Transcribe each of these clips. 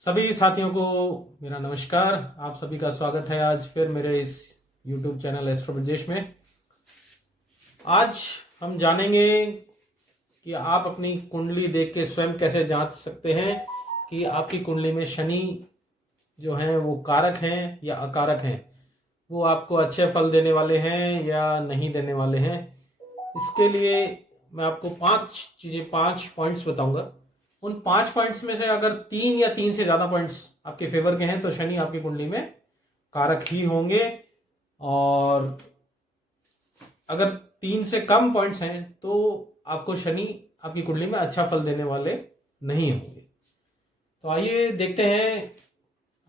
सभी साथियों को मेरा नमस्कार। आप सभी का स्वागत है आज फिर मेरे इस YouTube चैनल एस्ट्रो ब्रजेश में। आज हम जानेंगे कि आप अपनी कुंडली देख के स्वयं कैसे जांच सकते हैं कि आपकी कुंडली में शनि जो हैं वो कारक हैं या अकारक हैं, वो आपको अच्छे फल देने वाले हैं या नहीं देने वाले हैं। इसके लिए मैं आपको 5 पॉइंट्स बताऊंगा। उन 5 पॉइंट्स में से अगर 3 या 3 से ज़्यादा पॉइंट्स आपके फेवर के हैं तो शनि आपकी कुंडली में कारक ही होंगे, और अगर 3 से कम पॉइंट्स हैं तो आपको शनि आपकी कुंडली में अच्छा फल देने वाले नहीं होंगे। तो आइए देखते हैं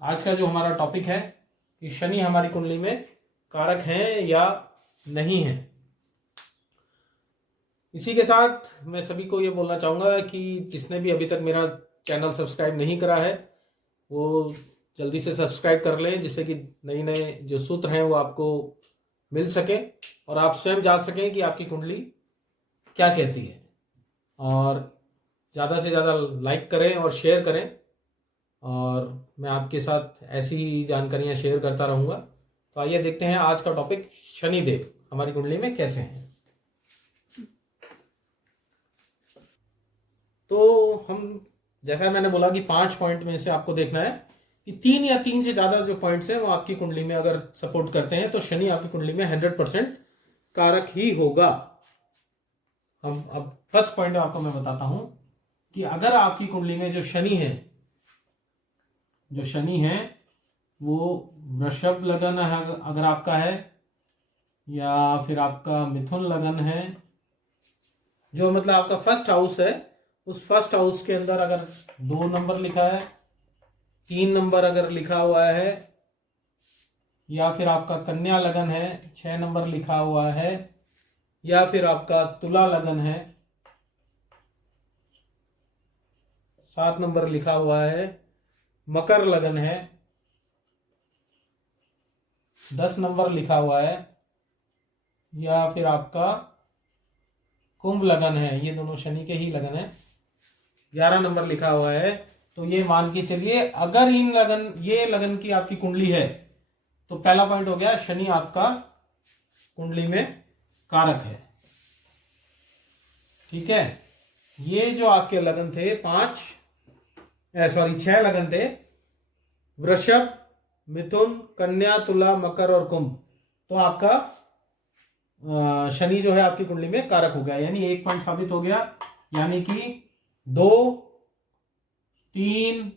आज का जो हमारा टॉपिक है कि शनि हमारी कुंडली में कारक हैं या नहीं है। इसी के साथ मैं सभी को ये बोलना चाहूँगा कि जिसने भी अभी तक मेरा चैनल सब्सक्राइब नहीं करा है वो जल्दी से सब्सक्राइब कर लें, जिससे कि नए नए जो सूत्र हैं वो आपको मिल सके और आप स्वयं जान सकें कि आपकी कुंडली क्या कहती है। और ज़्यादा से ज़्यादा लाइक करें और शेयर करें, और मैं आपके साथ ऐसी जानकारियाँ शेयर करता रहूँगा। तो आइए देखते हैं आज का टॉपिक, शनिदेव हमारी कुंडली में कैसे हैं। तो हम जैसा मैंने बोला कि 5 पॉइंट में से आपको देखना है कि 3 या 3 से ज़्यादा जो पॉइंट्स हैं वो आपकी कुंडली में अगर सपोर्ट करते हैं तो शनि आपकी कुंडली में 100% कारक ही होगा। हम अब फर्स्ट पॉइंट आपको मैं बताता हूं कि अगर आपकी कुंडली में जो शनि है वो वृषभ लगन है अगर आपका है, या फिर आपका मिथुन लगन है, जो मतलब आपका फर्स्ट हाउस है, उस फर्स्ट हाउस के अंदर अगर 2 नंबर लिखा है, 3 नंबर अगर लिखा हुआ है, या फिर आपका कन्या लगन है 6 नंबर लिखा हुआ है, या फिर आपका तुला लगन है 7 नंबर लिखा हुआ है, मकर लगन है 10 नंबर लिखा हुआ है, या फिर आपका कुंभ लगन है, ये दोनों शनि के ही लगन है, 11 नंबर लिखा हुआ है, तो ये मान के चलिए अगर ये लगन की आपकी कुंडली है तो पहला पॉइंट हो गया, शनि आपका कुंडली में कारक है। ठीक है, ये जो आपके लगन थे 6 लगन थे, वृषभ, मिथुन, कन्या, तुला, मकर और कुंभ, तो आपका शनि जो है आपकी कुंडली में कारक हो गया, यानी 1 पॉइंट साबित हो गया। यानी कि 2, 3,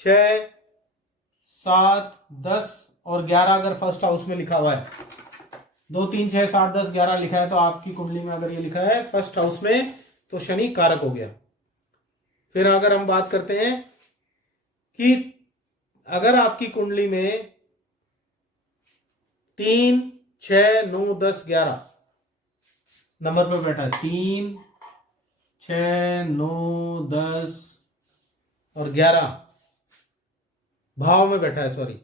6, 7, 10 और 11 अगर फर्स्ट हाउस में लिखा हुआ है, 2, 3, 6, 7, 10, 11 लिखा है तो आपकी कुंडली में अगर ये लिखा है फर्स्ट हाउस में तो शनि कारक हो गया। फिर अगर हम बात करते हैं कि अगर आपकी कुंडली में 3, 6, 9, 10, 11 नंबर पर बैठा है, 3, 6, 9, 10 और 11 भाव में बैठा है, सॉरी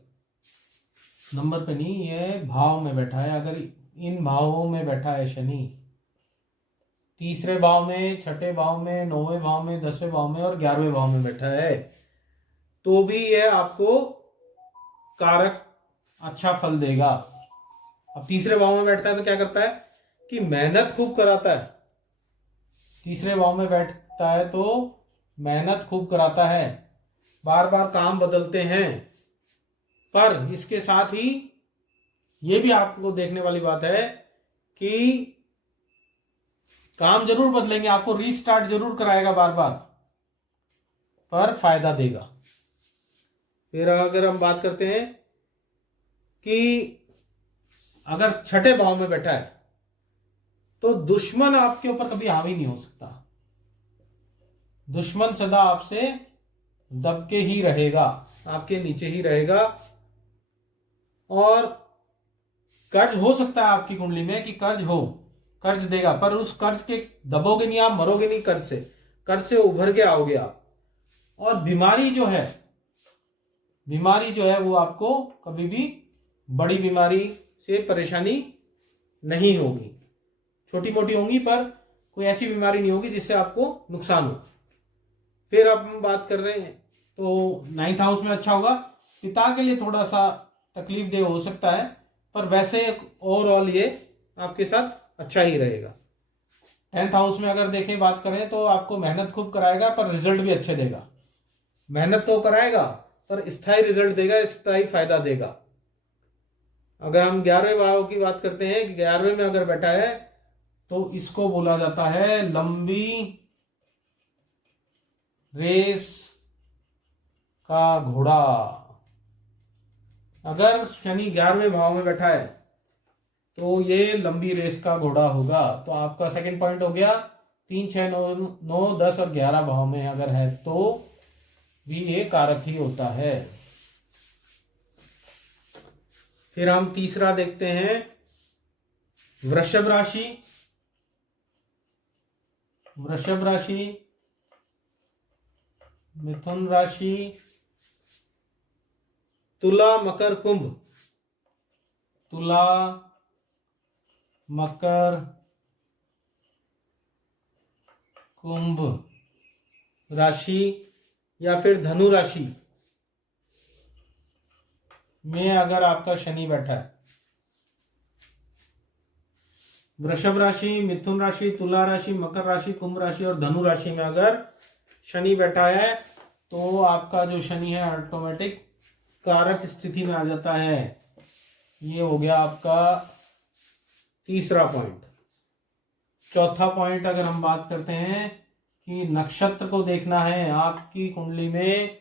नंबर पे नहीं, ये भाव में बैठा है। अगर इन भावों में बैठा है शनि, 3रे भाव में, 6ठे भाव में, 9वें भाव में, 10वें भाव में और 11वें भाव में बैठा है, तो भी यह आपको कारक अच्छा फल देगा। अब 3रे भाव में बैठता है तो क्या करता है कि मेहनत खूब कराता है। 3रे भाव में बैठता है तो मेहनत खूब कराता है, बार बार काम बदलते हैं, पर इसके साथ ही ये भी आपको देखने वाली बात है कि काम जरूर बदलेंगे, आपको रीस्टार्ट जरूर कराएगा बार बार, पर फायदा देगा। फिर अगर हम बात करते हैं कि अगर 6ठे भाव में बैठा है तो दुश्मन आपके ऊपर कभी हावी नहीं हो सकता। दुश्मन सदा आपसे दबके ही रहेगा, आपके नीचे ही रहेगा, और कर्ज हो सकता है आपकी कुंडली में कि कर्ज देगा, पर उस कर्ज के दबोगे नहीं, आप मरोगे नहीं, कर्ज से उभर के आओगे आप। और बीमारी जो है वो आपको कभी भी बड़ी बीमारी से परेशानी नहीं होगी, छोटी मोटी होंगी पर कोई ऐसी बीमारी नहीं होगी जिससे आपको नुकसान हो। फिर अब हम बात कर रहे हैं तो 9th हाउस में अच्छा होगा। पिता के लिए थोड़ा सा तकलीफ दे हो सकता है, पर वैसे ओवरऑल ये आपके साथ अच्छा ही रहेगा। 10th हाउस में अगर देखें बात करें तो आपको मेहनत खूब कराएगा पर रिजल्ट भी अच्छे देगा। मेहनत तो कराएगा पर स्थायी रिजल्ट देगा, स्थायी फायदा देगा। अगर हम 11वें भाव की बात करते हैं कि 11वें में अगर बैठा है तो इसको बोला जाता है लंबी रेस का घोड़ा। अगर शनि 11वें भाव में बैठा है तो ये लंबी रेस का घोड़ा होगा। तो आपका सेकंड पॉइंट हो गया 3, 6, 9, 10 और 11 भाव में अगर है तो भी ये कारक ही होता है। फिर हम तीसरा देखते हैं वृषभ राशि। वृषभ राशि, मिथुन राशि, तुला, मकर, कुंभ। तुला, मकर, कुंभ राशि या फिर धनु राशि में अगर आपका शनि बैठा है, वृषभ राशि, मिथुन राशि, तुला राशि, मकर राशि, कुंभ राशि और धनु राशि में अगर शनि बैठा है तो आपका जो शनि है ऑटोमेटिक कारक स्थिति में आ जाता है। ये हो गया आपका तीसरा पॉइंट। चौथा पॉइंट अगर हम बात करते हैं कि नक्षत्र को देखना है, आपकी कुंडली में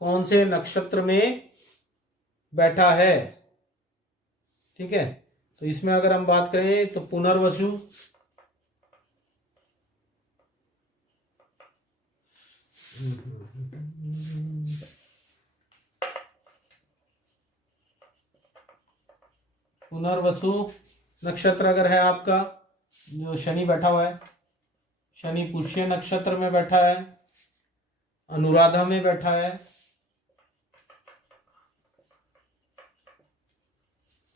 कौन से नक्षत्र में बैठा है, ठीक है। तो इसमें अगर हम बात करें तो पुनर्वसु, पुनर्वसु नक्षत्र अगर है आपका, जो शनि बैठा हुआ है, शनि पुष्य नक्षत्र में बैठा है, अनुराधा में बैठा है,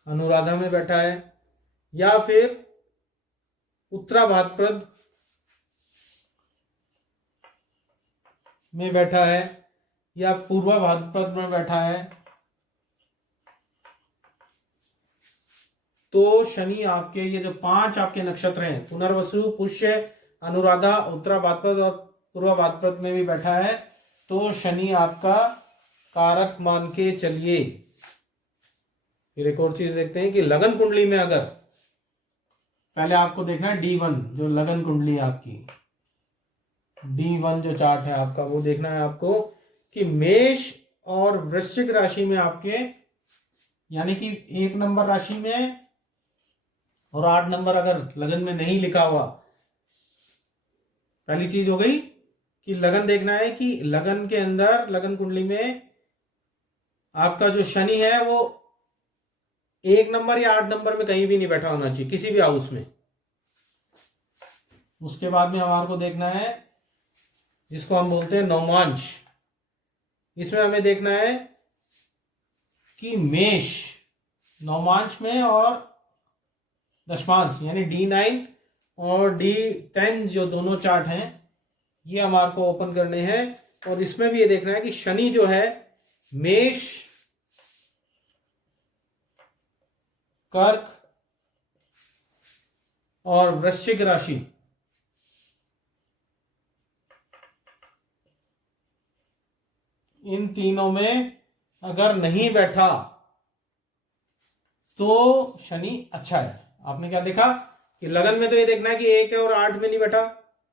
अनुराधा में बैठा है, या फिर उत्तरा भाद्रपद में बैठा है, या पूर्वा भाद्रपद में बैठा है, तो शनि आपके ये जो 5 आपके नक्षत्र हैं, पुनर्वसु, पुष्य, अनुराधा, उत्तरा भाद्रपद और पूर्वा भाद्रपद में भी बैठा है, तो शनि आपका कारक मान के चलिए। फिर एक और चीज देखते हैं कि लगन कुंडली में अगर, पहले आपको देखना है D1 जो लगन कुंडली है आपकी, D1 जो चार्ट है आपका वो देखना है आपको कि मेष और वृश्चिक राशि में आपके, यानी कि 1 नंबर राशि में और 8 नंबर अगर लगन में नहीं लिखा हुआ, पहली चीज हो गई कि लगन देखना है कि लगन के अंदर, लगन कुंडली में आपका जो शनि है वो 1 नंबर या 8 नंबर में कहीं भी नहीं बैठा होना चाहिए, किसी भी हाउस में। उसके बाद में हमारे को देखना है जिसको हम बोलते हैं नवमांश। इसमें हमें देखना है कि मेष नवमांश में और दशमांश यानी D9 और D10 जो दोनों चार्ट हैं ये हमारे को ओपन करने हैं, और इसमें भी ये देखना है कि शनि जो है मेष, कर्क और वृश्चिक राशि, इन तीनों में अगर नहीं बैठा तो शनि अच्छा है। आपने क्या देखा कि लगन में तो ये देखना है कि 1 और 8 में नहीं बैठा,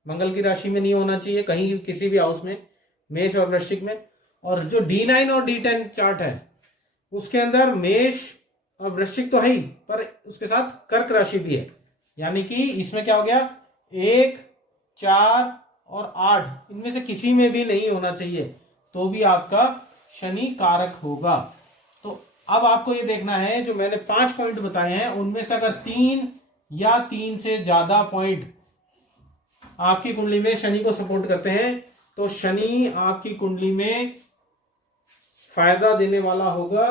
मंगल की राशि में नहीं होना चाहिए कहीं किसी भी हाउस में, मेष और वृश्चिक में। और जो D9 और D10 चार्ट है उसके अंदर मेष और वृश्चिक तो है ही, पर उसके साथ कर्क राशि भी है, यानी कि इसमें क्या हो गया 1, 4 और 8 इनमें से किसी में भी नहीं होना चाहिए, तो भी आपका शनि कारक होगा। तो अब आपको ये देखना है जो मैंने 5 पॉइंट बताए हैं उनमें से अगर 3 या 3 से ज्यादा पॉइंट आपकी कुंडली में शनि को सपोर्ट करते हैं तो शनि आपकी कुंडली में फायदा देने वाला होगा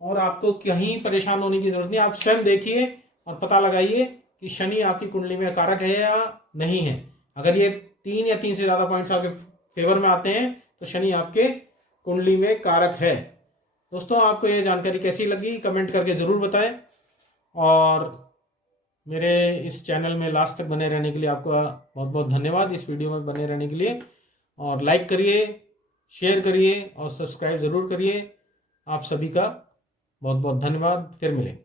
और आपको कहीं परेशान होने की जरूरत नहीं। आप स्वयं देखिए और पता लगाइए कि शनि आपकी कुंडली में कारक है या नहीं है। अगर ये 3 या 3 से ज्यादा पॉइंट्स आपके फेवर में आते हैं तो शनि आपके कुंडली में कारक है। दोस्तों, आपको ये जानकारी कैसी लगी कमेंट करके ज़रूर बताएं, और मेरे इस चैनल में लास्ट तक बने रहने के लिए आपका बहुत बहुत धन्यवाद। इस वीडियो में बने रहने के लिए, और लाइक करिए, शेयर करिए और सब्सक्राइब ज़रूर करिए। आप सभी का बहुत बहुत धन्यवाद। फिर मिलेंगे।